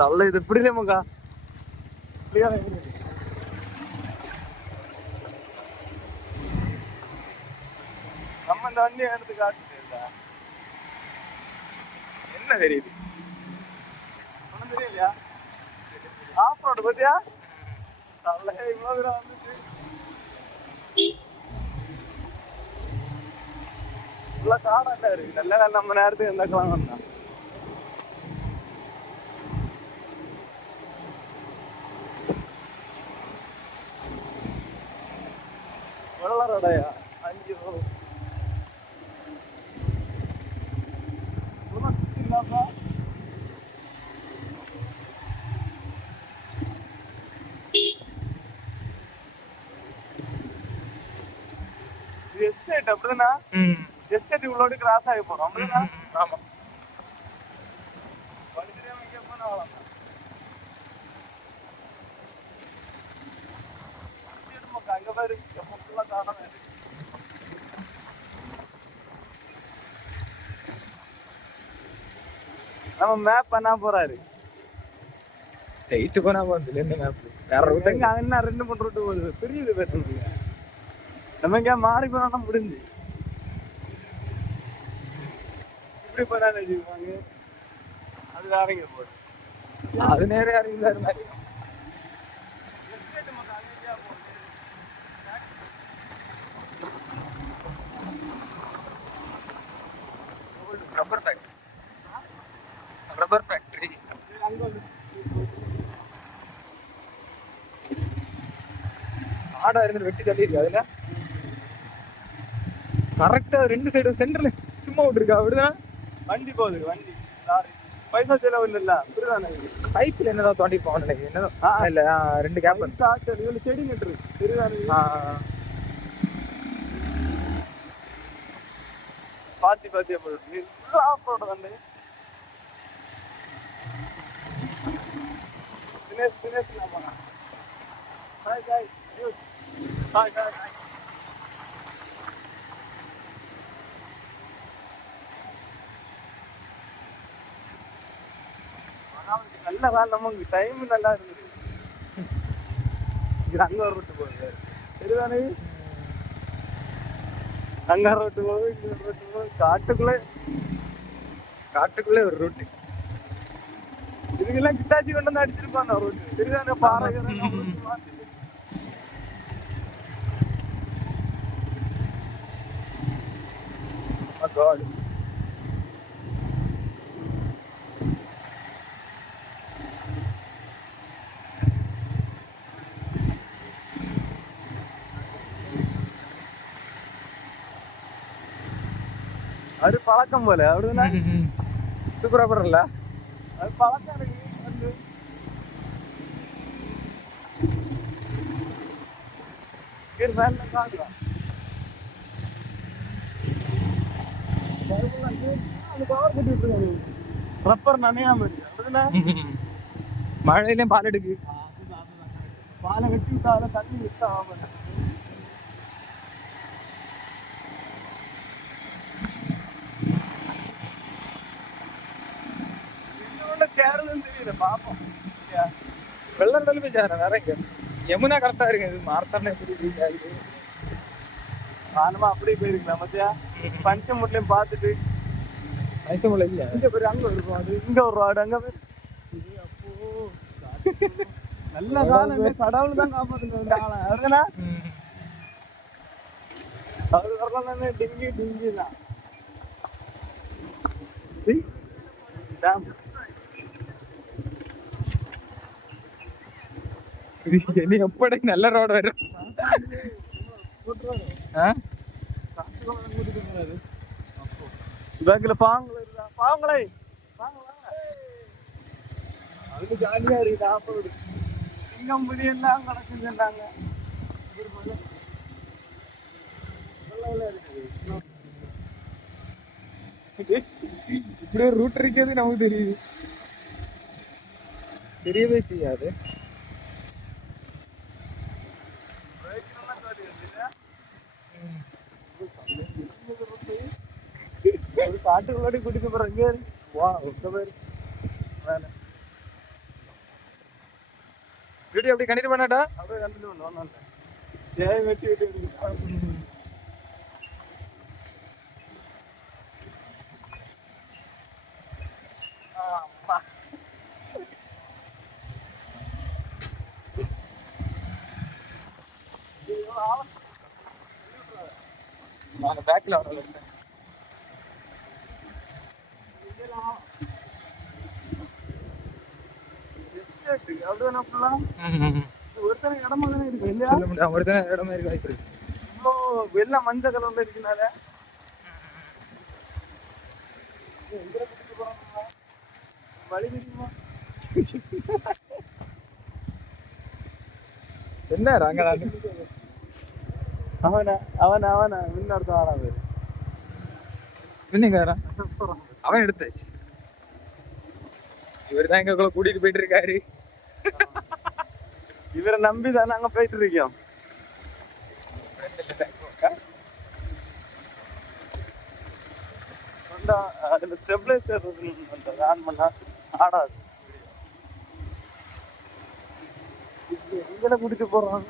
தள்ள இது எப்படிலேமாக்கா நம்ம இந்த வண்டியை எடுத்து காட்டுல என்ன தெரியுது ஒன்றும் தெரியலையா ஆஃப் ரோடு பத்தியா தள்ள இவ்வளோ தூரம் வந்துச்சு ஃபுல்லா காடாட்டா இருக்கு நல்ல நம்ம நேரத்துக்கு எந்த கிளம்ப வந்தான் வெள்ளரோடையா ஐயோ எஸ்டேட் அப்படின்னா எஸ்டேட் இவ்வளோடு கிராஸ் ஆகி போறோம் அப்படின்னா ஆமா வழி தெரியாம இங்கே போனா அவ்வளோதான் அங்க பாரு ஃபுல்லா காடாம இருக்கு நம்ம மேப் பண்ணா போறாரு ஸ்ட்ரைட் போனா போகுது என்ன மேப் வேற ரூட் எங்க என்ன 2-3 ரூட் போகுது பெரியது பேசுறீங்க நம்ம எங்க மாறி போனா முடிஞ்சு இப்படி போனா வச்சுக்குவாங்க அது வேறங்க போகுது அது நேரம் இறங்கி மாதிரி ரப்பர் ஃபேக்டரி ஆடா இருந்து வெட்டி தள்ளிருக்கு அதுல கரெக்டா 2 சைடு சென்டர்ல சும்மா விட்டுருக்கா அப்படிதான் வண்டி போகுது வண்டி லாரி பைசா செலவு இல்ல புரியுதானே பைப்ல என்னதான் தோண்டி போகணும் நினைக்கிறேன் என்னதான் இல்ல 2 கேப் இவ்வளவு செடி நட்டு புரியுதானே பாத்தி பாத்தியா போகுது ஆஃப் ரோடு வந்து தினேஷ் நான் போனேன் ஹாய் ஹாய் ஹாய் ஹாய் நல்ல வேலை நமக்கு டைம் நல்லா இருந்தது இது அங்க ஒரு ரூட்டு போகுது சரிதானே அங்க ரோட்டு போகுது இங்க ரோட்டு போகுது காட்டுக்குள்ளே ஒரு ரூட்டு இதுக்கெல்லாம் கிட்டாச்சி கொண்டு வந்து அடிச்சிருப்பான் ரூட்டு சரிதானே பாறை காடு அது பழக்கம் போல அப்படின்னா சூப்பரா போறல அது பழக்கம் இருக்கு வந்து மேல காடுறா ரப்பர் நனையாம இருக்கு அப்படின்னா மழையிலயும் பால் எடுக்கு பாலை வெட்டி விட்டால தண்ணி விட்டா ஆமா சேரலன்னு தெரியல பாப்போம் வெள்ளம் போய் சேரேன் வேற எங்க யமுனா கரெக்டா இருக்கு இது மார்த்தானே புரியுது நானுமா அப்படியே போயிருக்கலாம் மத்தியா பஞ்சமுட்லையும் பார்த்துட்டு பஞ்சமுல்லை இல்ல இங்க பேரு அங்க இருக்கும் அது இங்க ஒரு ரோடு அங்க பேரு அப்போ நல்ல காலம் கடவுள் தான் காப்பாத்துனா அவரு வரலாம் டிங்கி தான் இனி எப்படி நல்ல ரோடு வரும் பேங்க்ல பாவங்களே அதுக்கு ஜாலியா இருக்கு ஆப்போடு சிங்கம் புலி எல்லாம் கிடக்குதுன்னாங்க இப்படி ஒரு ரூட் இருக்கிறது நமக்கு தெரியுது தெரியவே செய்யாது காட்டுக்குள்ளாடி கூட்டிட்டு போறேன் வா உங்க பேரு வீடியோ எப்படி கண்டினியூ பண்ணாட்டா? அப்படியே கண்டினியூ பண்ணுவோம். ஏன் வெட்டி வெட்டி வெட்டி. நான் பேக்ல வரல. ஒருத்தனை இடமா தானே இருக்கு இல்லையா? ஒருத்தன இடமே இருக்கு வாய்ப்பு இருக்கு. இவ்வளோ வெள்ளை மஞ்சள் கலர்ல இருக்குனால வழி தெரியுமா? என்ன ரங்கடான்னு அவனா அவனா அவனா இன்னொருத்த ஆடாது என்னங்காரா அவன் எடுத்தாச்சு. இவர் தான் எங்களுக்குள்ள கூட்டிட்டு போயிட்டு இருக்காரு. இவரை நம்பி தான் நாங்க போயிட்டு இருக்கோம். அதுல ஸ்டெபிலைசர் ஆன் பண்ணா ஆடாது. எங்களை கூட்டிட்டு போறாங்க.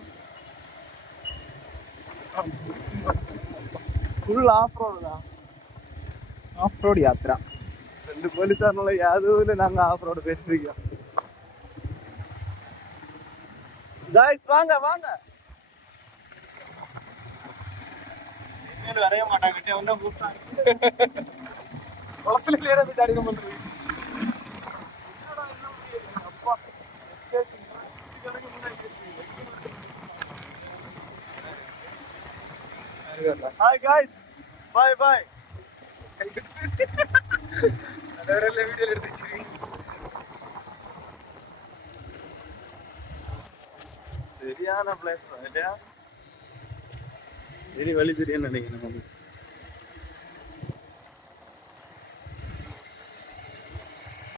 ஃபுல் ஆஃப் ரோடு தான். Off road yatra. 2 போலீஸார்னால யாதுல நாங்க ஆஃப் ரோடு போயிட்டு இருக்கோம். காய்ஸ் வாங்க வாங்க. வரைய மாட்டாங்க வந்து கூப்பிட்டாங்க. குளத்துல ஏறது ஜாடிக்க பண்றது. Hi guys, bye bye. அதோட வீடியோ எடுத்து வச்சிருக்கீங்க. சரியான பிளேஸ் இல்லையா? சரி வழி தெரியும் நினைக்கிறேன்.